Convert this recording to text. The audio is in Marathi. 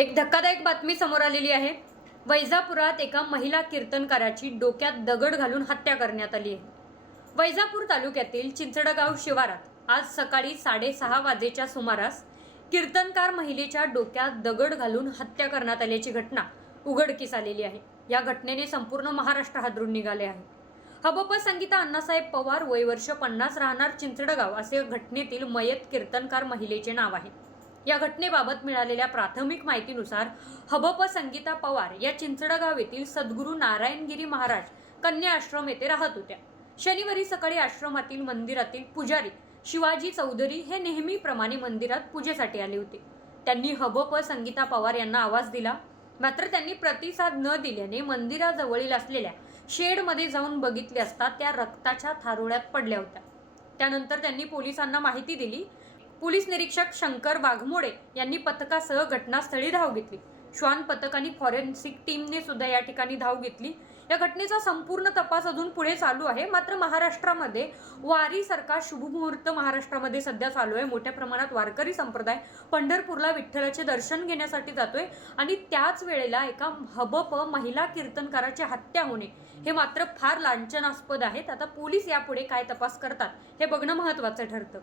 एक धक्कादायक बातमी समोर आलेली आहे। वैजापुरात एका महिला कीर्तनकाराची डोक्यात दगड घालून हत्या करण्यात आली आहे। वैजापूर तालुक्यातील चिंचडगाव शिवारात आज सकाळी 6:30 वाजेच्या सुमारास कीर्तनकार महिलेच्या डोक्यात दगड घालून हत्या करण्यात आल्याची घटना उघडकीस आलेली आहे। या घटनेने संपूर्ण महाराष्ट्र हादरून निघाले आहे। हबप संगीता अण्णासाहेब पवार, वय वर्ष 50, राहणार चिंचडगाव असे घटनेतील मयत कीर्तनकार महिलेचे नाव आहे। या घटनेबाबत मिळालेल्या प्राथमिक माहितीनुसार हबप संगीता पवार या चिंचडगाव येथील सद्गुरू नारायणगिरी महाराज कन्या आश्रम येथे राहत होत्या। शनिवारी सकाळी आश्रमातील मंदिरातील पुजारी शिवाजी चौधरी हे नेहमीप्रमाणे मंदिरात पूजेसाठी आले होते। त्यांनी हबप संगीता पवार यांना आवाज दिला, मात्र त्यांनी प्रतिसाद न दिल्याने मंदिराजवळील असलेल्या शेडमध्ये जाऊन बघितले असता त्या रक्ताच्या थारोळ्यात पडल्या होत्या। त्यानंतर त्यांनी पोलिसांना माहिती दिली। पोलीस निरीक्षक शंकर वाघमोडे यांनी पथकासह घटनास्थळी धाव घेतली। श्वान पथक आणि फॉरेन्सिक टीमने सुद्धा या ठिकाणी धाव घेतली। या घटनेचा संपूर्ण तपास अजून पुढे चालू आहे। मात्र महाराष्ट्रामध्ये वारीसारखा शुभमुहूर्त महाराष्ट्रामध्ये सध्या चालू आहे। मोठ्या प्रमाणात वारकरी संप्रदाय पंढरपूरला विठ्ठलाचे दर्शन घेण्यासाठी जातोय आणि त्याच वेळेला एका हबप महिला कीर्तनकाराची हत्या होणे हे मात्र फार लांछनास्पद आहे। आता पोलीस यापुढे काय तपास करतात हे बघणं महत्त्वाचं ठरतं।